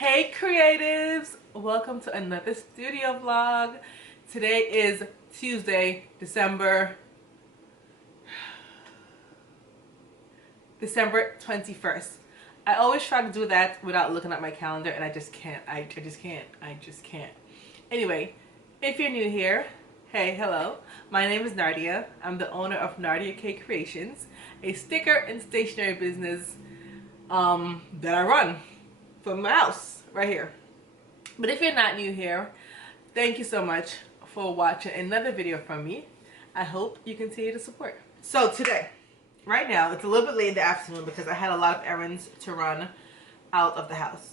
Hey creatives, welcome to another studio vlog. Today is Tuesday, December 21st. I always try to do that without looking at my calendar and I just can't. I just can't. Anyway, if you're new here, hey, hello. My name is Nardia. I'm the owner of Nardia K Creations, a sticker and stationery business that I run from my house right here. But if you're not new here, thank you so much for watching another video from me. I hope you continue to support. So today, right now, it's a little bit late in the afternoon because I had a lot of errands to run out of the house.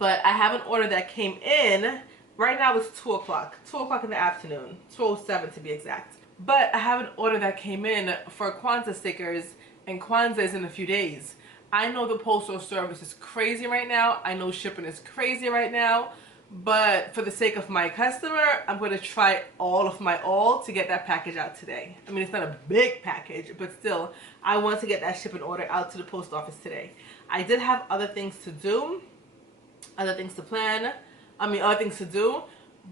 But I have an order that came in. Right now it's 2 o'clock. 2 o'clock in the afternoon. 2:07 to be exact. But I have an order that came in for Kwanzaa stickers, and Kwanzaa is in a few days. I know the postal service is crazy right now. I know shipping is crazy right now. But for the sake of my customer, I'm going to try all of my all to get that package out today. I mean, it's not a big package, but still, I want to get that shipping order out to the post office today. I did have other things to do, other things to plan. Other things to do,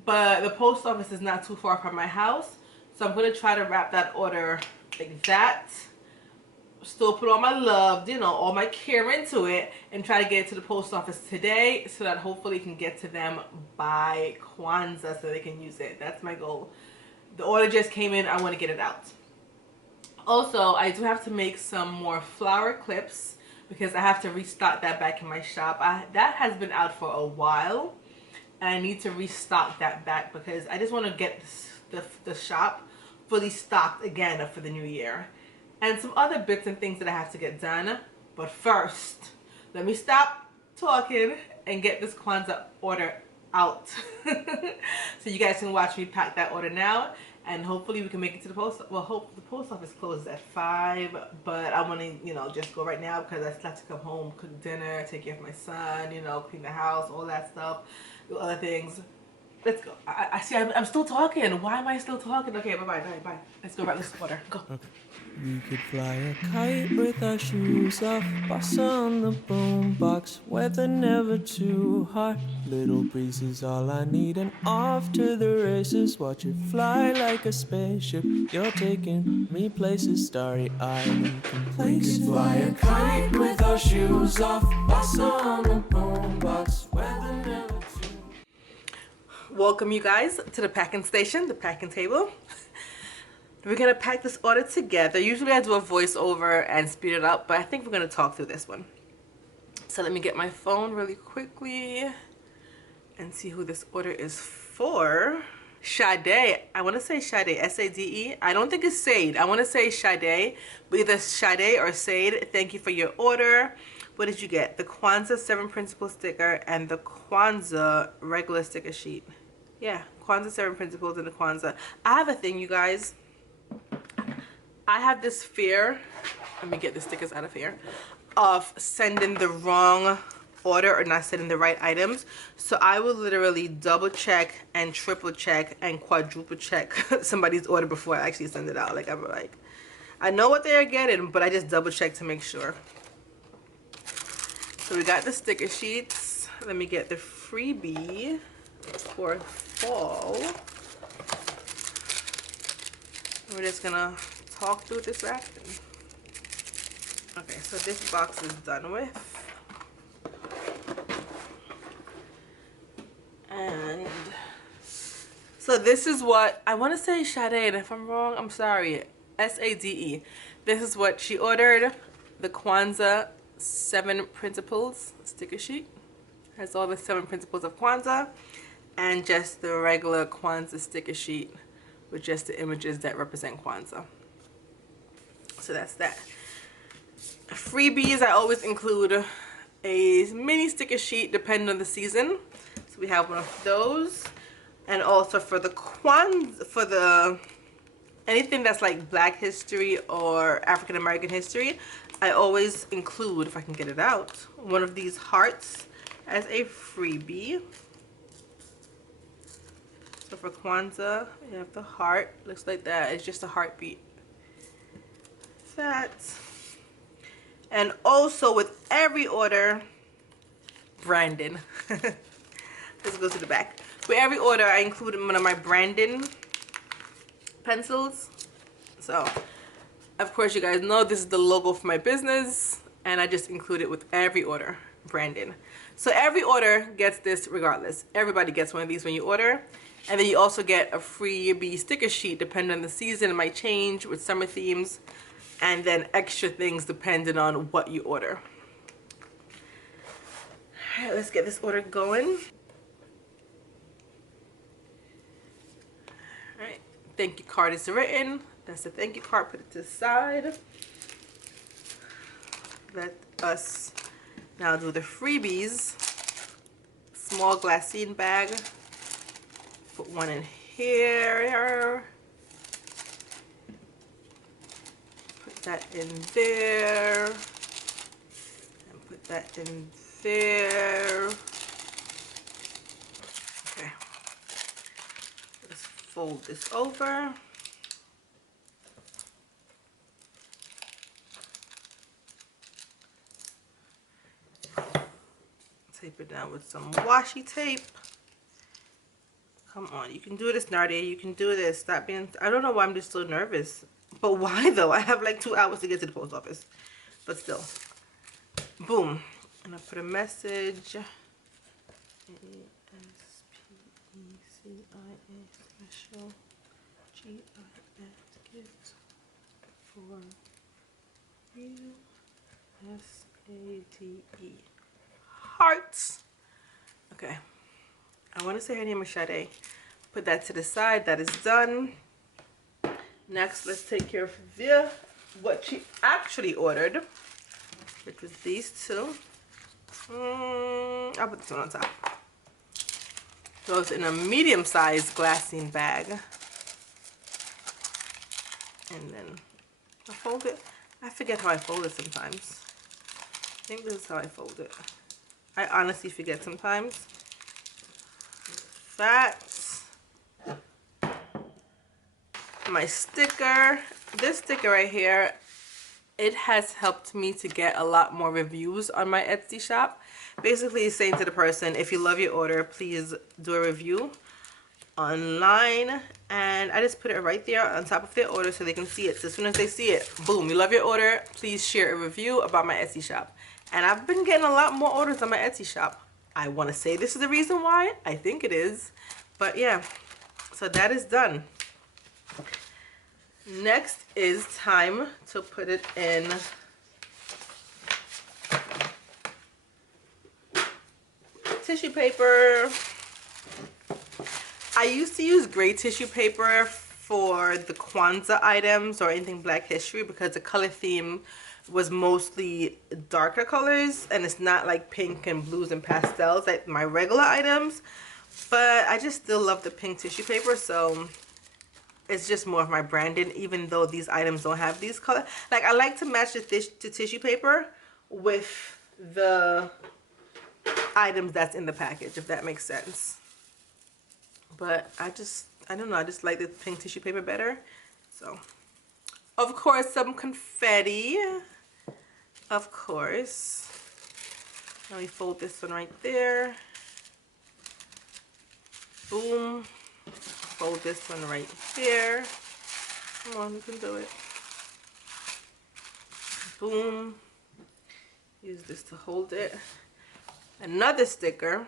but the post office is not too far from my house. So I'm going to try to wrap that order like that. Still put all my love, all my care into it, and try to get it to the post office today so that hopefully it can get to them by Kwanzaa so they can use it. That's my goal. The order just came in. I want to get it out. Also, I do have to make some more flower clips because I have to restock that back in my shop. That has been out for a while. And I need to restock that back because I just want to get the shop fully stocked again for the new year. And some other bits and things that I have to get done. But first, let me stop talking and get this Kwanzaa order out. So you guys can watch me pack that order now. And hopefully we can make it to the post. Well, hope the post office closes at 5. But I want to, just go right now because I still have to come home, cook dinner, take care of my son, clean the house, all that stuff. Do other things. Let's go. I see. I'm still talking. Why am I still talking? Okay, bye. Let's go wrap this order. Go. Okay. We could fly a kite with our shoes off, bossa on the boombox, weather never too hot. Little breeze is all I need, and off to the races. Watch it fly like a spaceship. You're taking me places, starry-eyed. We could fly a kite with our shoes off, bossa on the boombox, weather never too. Welcome you guys to the packing station, the packing table. We're gonna pack this order together. Usually I do a voiceover and speed it up, but I think we're gonna talk through this one. So let me get my phone really quickly and see who this order is for. Sade. I want to say Sade, S-A-D-E. I don't think it's Sade. I want to say Sade, but either Sade or Sade. Thank you for your order. What did you get? The Kwanzaa 7 Principles sticker and the Kwanzaa regular sticker sheet. Yeah, Kwanzaa 7 Principles and the Kwanzaa. I have a thing, you guys. I have this fear, let me get the stickers out of here, of sending the wrong order or not sending the right items. So I will literally double check and triple check and quadruple check somebody's order before I actually send it out. I know what they're getting, but I just double check to make sure. So we got the sticker sheets. Let me get the freebie for fall. We're just gonna talk through this wrapping. Okay, so this box is done with. And so this is what, I want to say Sade, and if I'm wrong, I'm sorry, S-A-D-E. This is what she ordered, the Kwanzaa 7 Principles sticker sheet. Has all the 7 principles of Kwanzaa and just the regular Kwanzaa sticker sheet with just the images that represent Kwanzaa. So that's that. Freebies, I always include a mini sticker sheet depending on the season. So we have one of those. And also for the Kwanzaa, for the anything that's like Black history or African American history, I always include, if I can get it out, one of these hearts as a freebie. So for Kwanzaa, you have the heart. Looks like that. It's just a heartbeat. That. And also with every order, Brandon. Let's go to the back. For every order, I include one of my Brandon pencils. So, of course, you guys know this is the logo for my business, and I just include it with every order, Brandon. So every order gets this regardless. Everybody gets one of these when you order. And then you also get a freebie sticker sheet depending on the season. It might change with summer themes. And then extra things depending on what you order. All right, let's get this order going. All right, thank you card is written. That's the thank you card. Put it to the side. Let us now do the freebies. Small glassine bag. Put one in here. Put that in there. And put that in there. Okay. Let's fold this over. Tape it down with some washi tape. Come on, you can do this, Nadia. You can do this. Stop being... I don't know why I'm just so nervous. But why, though? I have like 2 hours to get to the post office. But still. Boom. And I put a message. A-S-P-E-C-I-A special G-I-F gift for you. S-A-D-E. Hearts. Okay. I want to say her name is Sade. Put that to the side. That is done. Next, let's take care of what she actually ordered, which was these 2. I'll put this one on top. So it's in a medium-sized glassine bag. And then I fold it. I forget how I fold it sometimes. I think this is how I fold it. I honestly forget sometimes. That's my sticker. This sticker right here, it has helped me to get a lot more reviews on my Etsy shop. Basically, it's saying to the person, if you love your order, please do a review online. And I just put it right there on top of their order so they can see it. So as soon as they see it, boom, you love your order, please share a review about my Etsy shop. And I've been getting a lot more orders on my Etsy shop. I want to say this is the reason why. I think it is. But yeah, so that is done. Next is time to put it in tissue paper. I used to use gray tissue paper for the Kwanzaa items or anything Black History because the color theme was mostly darker colors and it's not like pink and blues and pastels like my regular items. But I just still love the pink tissue paper, so it's just more of my branding, even though these items don't have these colors. Like, I like to match the tissue paper with the items that's in the package, if that makes sense. But I don't know, I just like the pink tissue paper better. So, of course, some confetti. Of course. Let me fold this one right there. Boom. Fold this one right here. Come on, you can do it. Boom. Use this to hold it. Another sticker.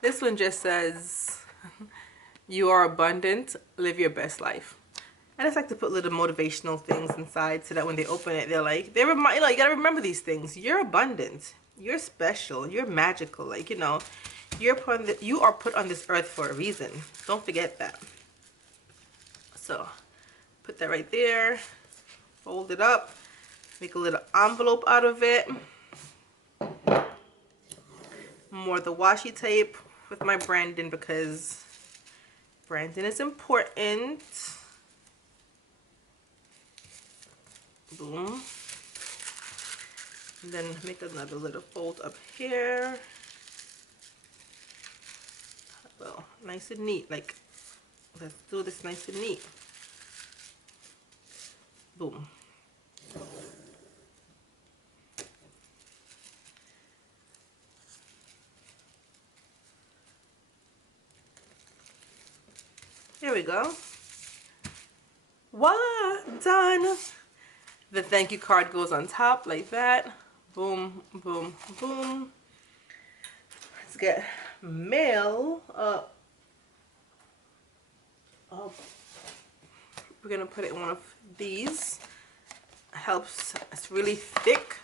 This one just says, you are abundant, live your best life. I just like to put little motivational things inside so that when they open it, they're like, you gotta remember these things. You're abundant. You're special. You're magical. Like, you know, you are put on this earth for a reason. Don't forget that. So, put that right there. Fold it up. Make a little envelope out of it. More of the washi tape with my branding because branding is important. Boom. And then make another little fold up here. Well, nice and neat. Like, let's do this nice and neat. Boom. we go. Wow, done. The thank you card goes on top like that. Boom, boom, boom. Let's get mail up. We're gonna put it in one of these. Helps, it's really thick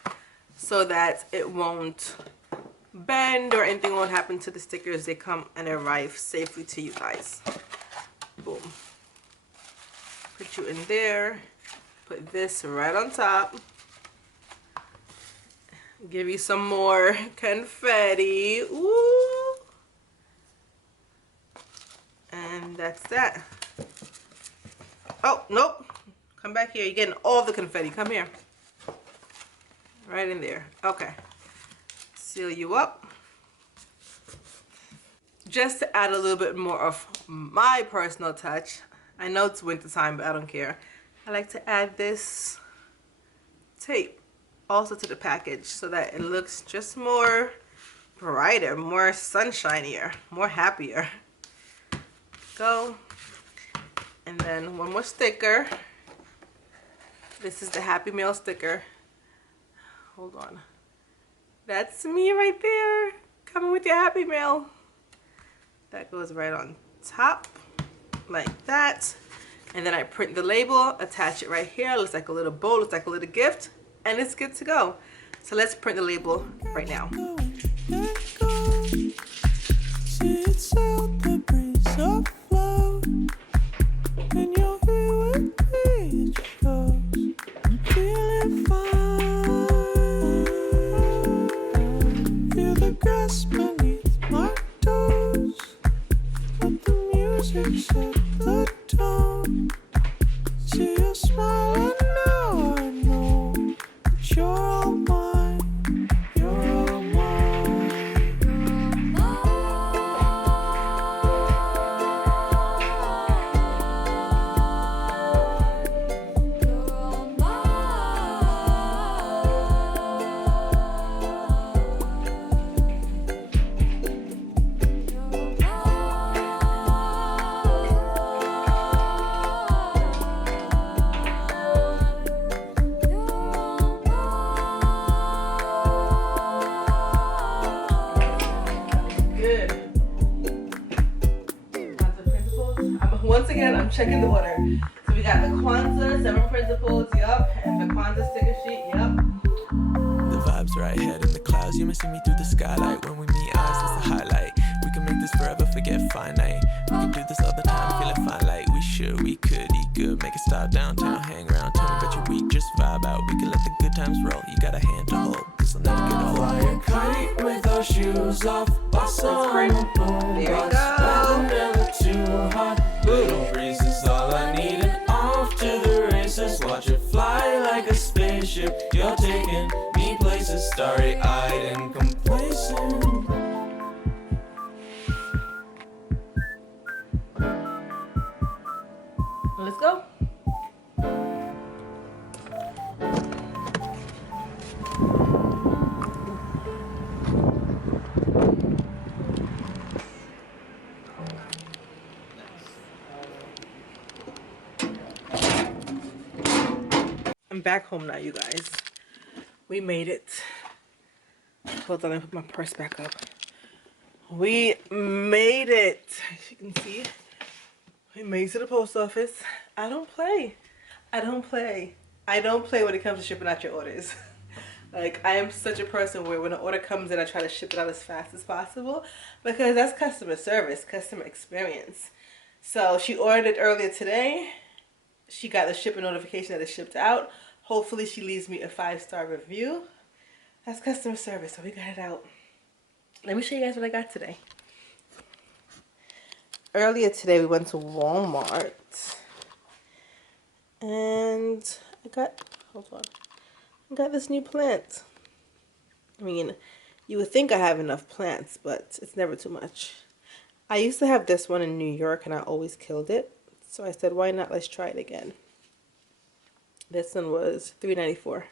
so that it won't bend or anything won't happen to the stickers. They come and arrive safely to you guys. Boom. Put you in there. Put this right on top. Give you some more confetti. Ooh. And that's that. Oh, nope. Come back here. You're getting all the confetti. Come here. Right in there. Okay. Seal you up. Just to add a little bit more of my personal touch. I know it's winter time, but I don't care. I like to add this tape also to the package so that it looks just more brighter, more sunshinier, more happier. Go. And then one more sticker. This is the Happy Meal sticker. Hold on. That's me right there. Coming with your Happy Meal. That goes right on top. Like that. And then I print the label, attach it right here. Looks like a little bow, looks like a little gift, and it's good to go. So let's print the label right now. Once again, I'm checking the order. So we got the Kwanzaa, 7 principles, yup, and the Kwanzaa sticker sheet, yup. The vibes right head in the clouds. You may see me through the skylight. When we meet eyes, that's the highlight. We can make this forever, forget finite. We can do this all the time, feeling fine like we should. We could eat good, make a stop downtown, hang around. Tell me about your week, just vibe out. We can let the good times roll. You got a hand to hold, this'll never get old. Fly a kite with our shoes off. Boss on the boom. There we go. Never too hot. Little breeze is all I need, and off to the races. Watch it fly like a spaceship. You're taking me places, starry-eyed and complacent. Let's go. I'm back home now, you guys. We made it. Hold on, let me put my purse back up. We made it. As you can see, we made it to the post office. I don't play. I don't play. I don't play when it comes to shipping out your orders. Like, I am such a person where when an order comes in, I try to ship it out as fast as possible because that's customer service, customer experience. So she ordered it earlier today. She got the shipping notification that it shipped out. Hopefully she leaves me a 5-star review. That's customer service, so we got it out. Let me show you guys what I got today. Earlier today we went to Walmart and I got this new plant. I mean, you would think I have enough plants, but it's never too much. I used to have this one in New York and I always killed it. So I said, why not? Let's try it again. This one was $3.94 for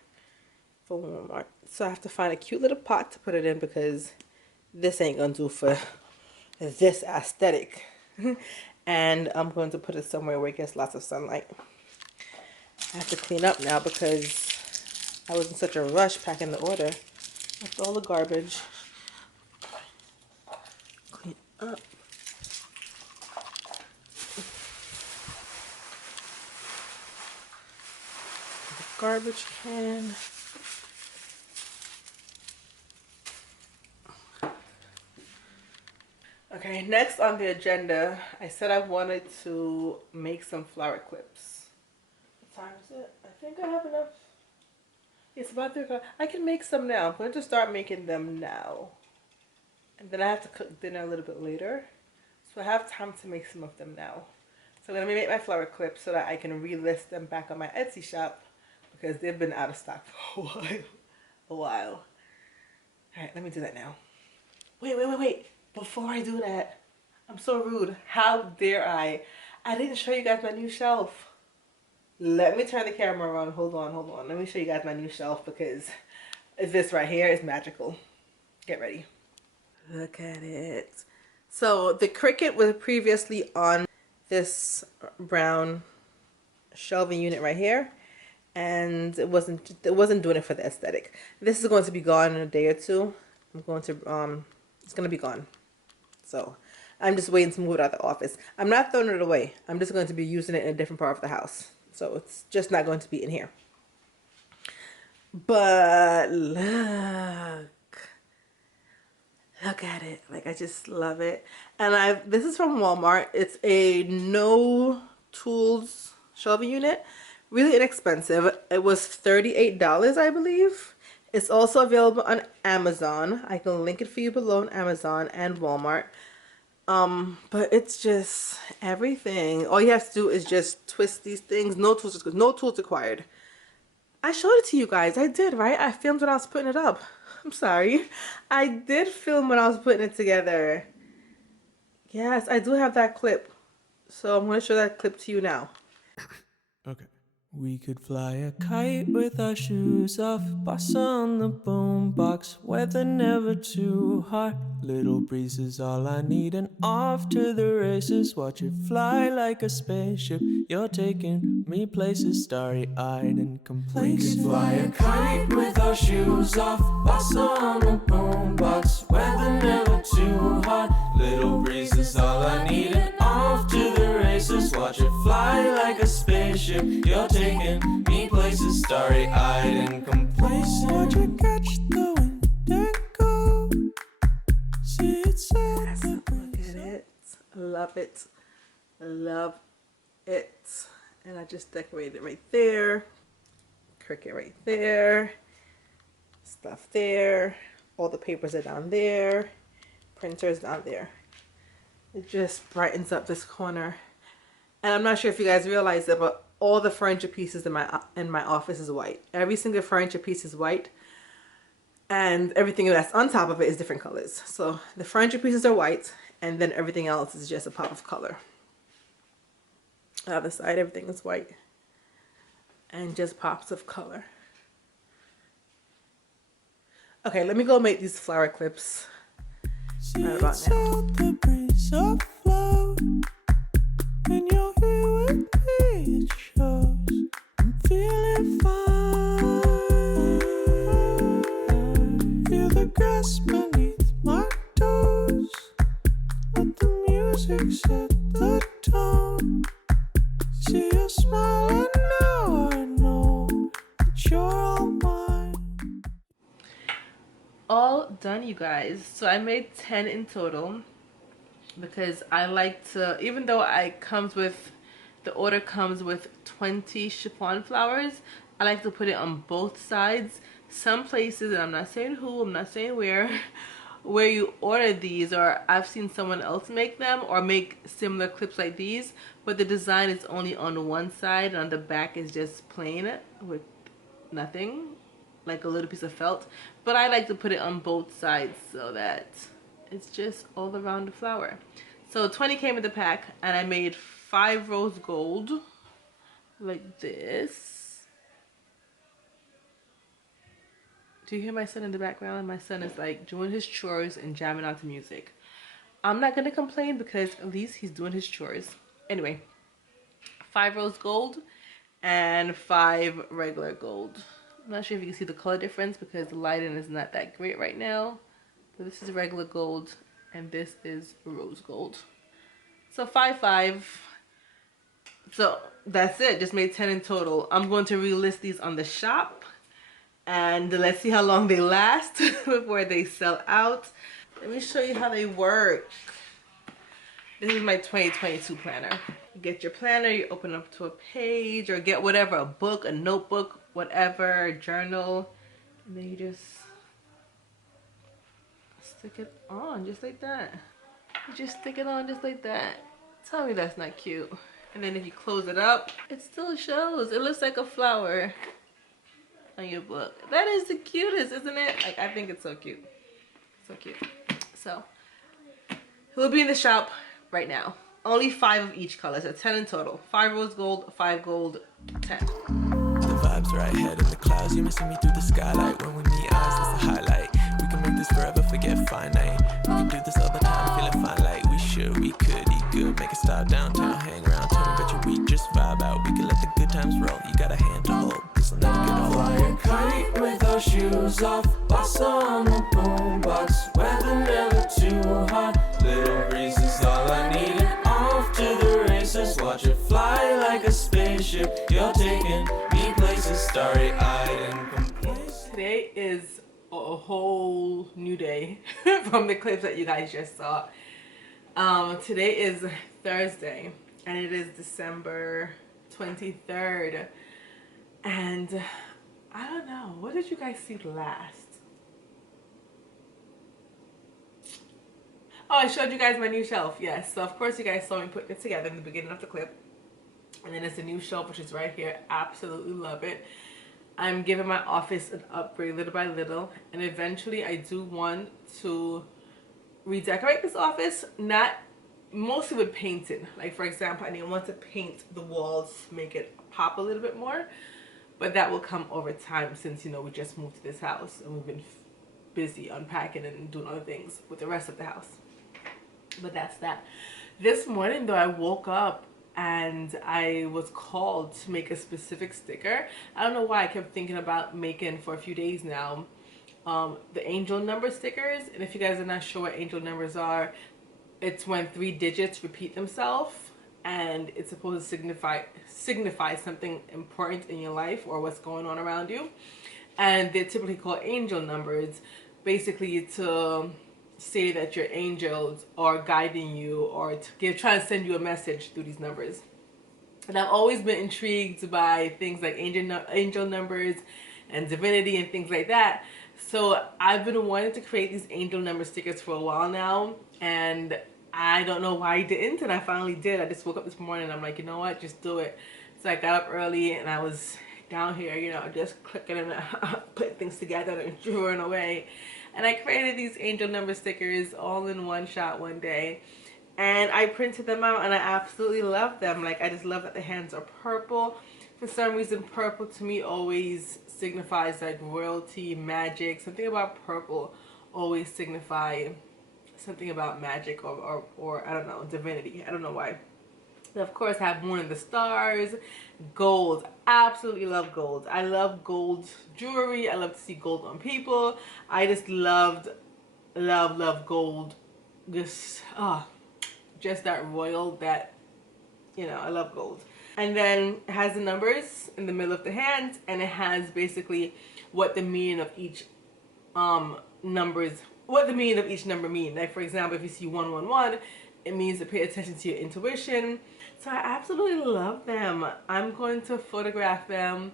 Walmart. So I have to find a cute little pot to put it in because this ain't gonna do for this aesthetic. and I'm going to put it somewhere where it gets lots of sunlight. I have to clean up now because I was in such a rush packing the order. That's all the garbage. Clean up. The garbage can. Okay, next on the agenda, I said I wanted to make some flower clips. What time is it? I think I have enough. It's about 3 o'clock. I can make some now. I'm going to start making them now. And then I have to cook dinner a little bit later. So I have time to make some of them now. So I'm going to make my flower clips so that I can relist them back on my Etsy shop because they've been out of stock for a while. Alright, let me do that now. Wait. Before I do that, I'm so rude. How dare I? I didn't show you guys my new shelf. Let me turn the camera around. Hold on. Let me show you guys my new shelf because this right here is magical. Get ready. Look at it. So the Cricut was previously on this brown shelving unit right here, and it wasn't doing it for the aesthetic. This is going to be gone in a day or two. I'm going to it's going to be gone. So I'm just waiting to move it out of the office. I'm not throwing it away. I'm just going to be using it in a different part of the house. So it's just not going to be in here. But look at it. Like, I just love it. And this is from Walmart. It's a no tools shelving unit. Really inexpensive. It was $38, I believe. It's also available on Amazon. I can link it for you below on Amazon and Walmart. But it's just everything. All you have to do is just twist these things. No tools required. I showed it to you guys. I did, right? I filmed when I was putting it up. I'm sorry. I did film when I was putting it together. Yes, I do have that clip. So I'm going to show that clip to you now. Okay. We could fly a kite with our shoes off, bossa on the boombox, weather never too hot. Little breeze is all I need, and off to the races. Watch it fly like a spaceship. You're taking me places, starry-eyed and complacent. We could fly a kite with our shoes off, bossa on the boombox, weather never too hot. Little breeze is all I need, and off to the races. Watch it fly like a spaceship. You're taking me places, starry-eyed and complacent. Watch it catch the wind and go. See it sail. Yes, look at it. Love it. Love it. And I just decorated it right there. Cricut right there. Stuff there. All the papers are down there. Printers down there. It just brightens up this corner. And I'm not sure if you guys realize it, but all the furniture pieces in my office is white. Every single furniture piece is white, and everything that's on top of it is different colors. So the furniture pieces are white, and then everything else is just a pop of color. On the other side, everything is white and just pops of color. Okay, let me go make these flower clips right about now. The breeze afloat, and you're here with me, it shows. I'm feeling fine. Feel the grass beneath my toes. Let the music set the tone. See your smile, and now I know that you're all mine. All done, you guys. So I made 10 in total because I like to, even though the order comes with 20 chiffon flowers, I like to put it on both sides. Some places, and I'm not saying who, I'm not saying where you order these, or I've seen someone else make them or make similar clips like these, but the design is only on one side and on the back is just plain with nothing, like a little piece of felt. But I like to put it on both sides so that it's just all around the flower. So 20 came in the pack, and I made 5 rose gold like this. Do you hear my son in the background? My son is like doing his chores and jamming out to music. I'm not gonna complain because at least he's doing his chores. Anyway, 5 rose gold and 5 regular gold. I'm not sure if you can see the color difference because the lighting is not that great right now. But this is regular gold and this is rose gold. So 5, 5. So that's it. Just made 10 in total. I'm going to relist these on the shop and let's see how long they last before they sell out. Let me show you how they work. This is my 2022 planner. You get your planner, you open up to a page or get whatever, a book, a notebook, whatever, a journal, and then you just stick it on just like that. You just stick it on just like that. Tell me that's not cute. And then if you close it up, it still shows. It looks like a flower on your book. That is the cutest, isn't it? Like, I think it's so cute. So cute. So, it will be in the shop right now. Only 5 of each color, so 10 in total. 5 rose gold, 5 gold, 10. The vibes right ahead in the clouds. You missing me through the skylight. When we meet eyes, that's the highlight. We can make this forever, forget finite. We can do this all the time, feeling fine like we should. We could eat good, make a stop downtown, hang around. Tell me about your week, just vibe out. We can let the good times roll. You got a hand to hold, this'll never get old. Fly a kite with our shoes off, bossa on the boombox. Weather never too hot, little breeze is all I need. And off to the races, watch it fly like a spaceship. You're taking me places, starry-eyed and complacent. Today is a whole new day from the clips that you guys just saw. Today is Thursday and it is December 23rd, and I don't know, what did you guys see last? Oh, I showed you guys my new shelf. Yes, so of course you guys saw me put it together in the beginning of the clip, and then it's a new shelf which is right here. Absolutely love it. I'm giving my office an upgrade little by little, and eventually I do want to redecorate this office, not mostly with painting. Like, for example, I want to paint the walls to make it pop a little bit more, but that will come over time since, you know, we just moved to this house and we've been busy unpacking and doing other things with the rest of the house. But that's that. This morning though, I woke up and I was called to make a specific sticker. I don't know why I kept thinking about making for a few days now the angel number stickers. And if you guys are not sure what angel numbers are, it's when 3 digits repeat themselves and it's supposed to signify something important in your life or what's going on around you. And they're typically called angel numbers, basically to say that your angels are guiding you or trying to send you a message through these numbers. And I've always been intrigued by things like angel numbers and divinity and things like that. So I've been wanting to create these angel number stickers for a while now, and I don't know why I didn't, and I finally did. I just woke up this morning and I'm like, you know what, just do it. So I got up early and I was down here, you know, just clicking and putting things together and drawing away. And I created these angel number stickers all in one shot one day. And I printed them out and I absolutely love them. Like, I just love that the hands are purple. For some reason, purple to me always signifies like royalty, magic. Something about purple always signify something about magic or I don't know, divinity. I don't know why. And of course, I have Moon and the Stars, gold. Absolutely love gold. I love gold jewelry. I love to see gold on people. I just love gold. Just that royal, that, you know, I love gold. And then it has the numbers in the middle of the hand, and it has basically what the meaning of each number mean. Like, for example, if you see 111, it means to pay attention to your intuition. So I absolutely love them. I'm going to photograph them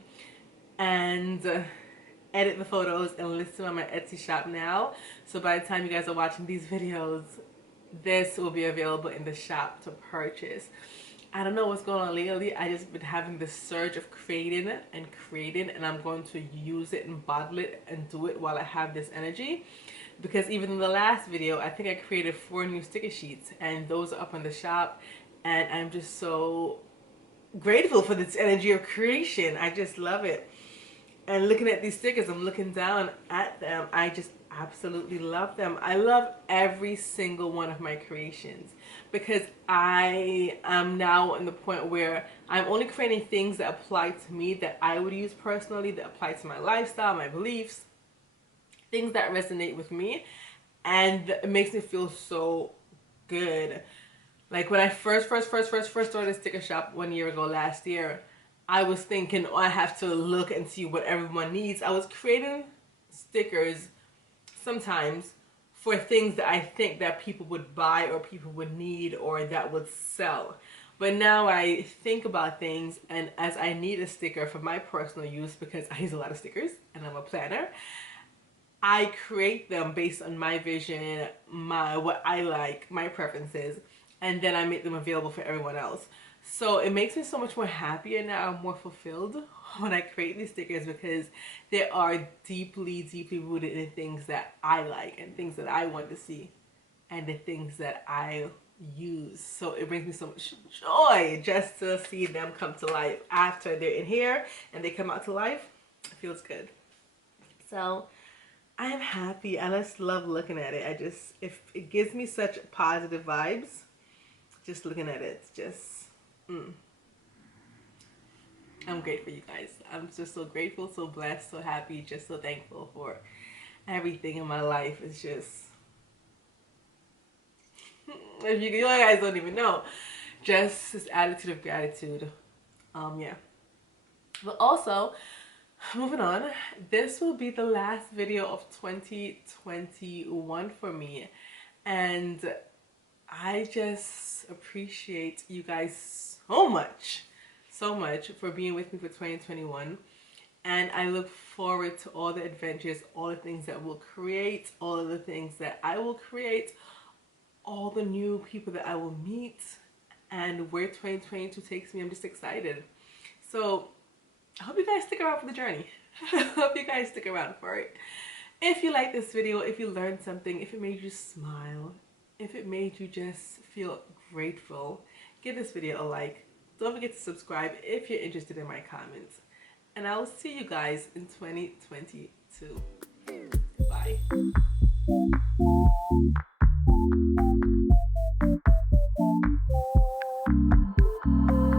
and edit the photos and list them on my Etsy shop now. So by the time you guys are watching these videos, this will be available in the shop to purchase. I don't know what's going on lately. I just been having this surge of creating, and I'm going to use it and bottle it and do it while I have this energy. Because even in the last video, I think I created 4 new sticker sheets, and those are up on the shop, and I'm just so grateful for this energy of creation. I just love it. And looking at these stickers, I'm looking down at them. I absolutely love them. I love every single one of my creations because I am now in the point where I'm only creating things that apply to me, that I would use personally, that apply to my lifestyle, my beliefs, things that resonate with me, and it makes me feel so good. Like when I first started a sticker shop 1 year ago, last year, I was thinking, oh, I have to look and see what everyone needs. I was creating stickers sometimes for things that I think that people would buy or people would need or that would sell. But now I think about things, and as I need a sticker for my personal use because I use a lot of stickers and I'm a planner, I create them based on my vision, my what I like, my preferences, and then I make them available for everyone else. So it makes me so much more happier now. I'm more fulfilled when I create these stickers because they are deeply, deeply rooted in things that I like and things that I want to see and the things that I use. So it brings me so much joy just to see them come to life after they're in here and they come out to life. It feels good. So I am happy. I just love looking at it. If it gives me such positive vibes, just looking at it. I'm grateful, you guys. I'm just so grateful, so blessed, so happy, just so thankful for everything in my life. It's just, if you guys don't even know, just this attitude of gratitude. Yeah. But also, moving on, this will be the last video of 2021 for me. And I just appreciate you guys so much for being with me for 2021. And I look forward to all the adventures, all the things that we'll create, all of the things that I will create, all the new people that I will meet, and where 2022 takes me. I'm just excited. So I hope you guys stick around for the journey. I hope you guys stick around for it. If you like this video, if you learned something, if it made you smile, if it made you just feel grateful, give this video a like. Don't forget to subscribe if you're interested in my comments. And I will see you guys in 2022. Bye.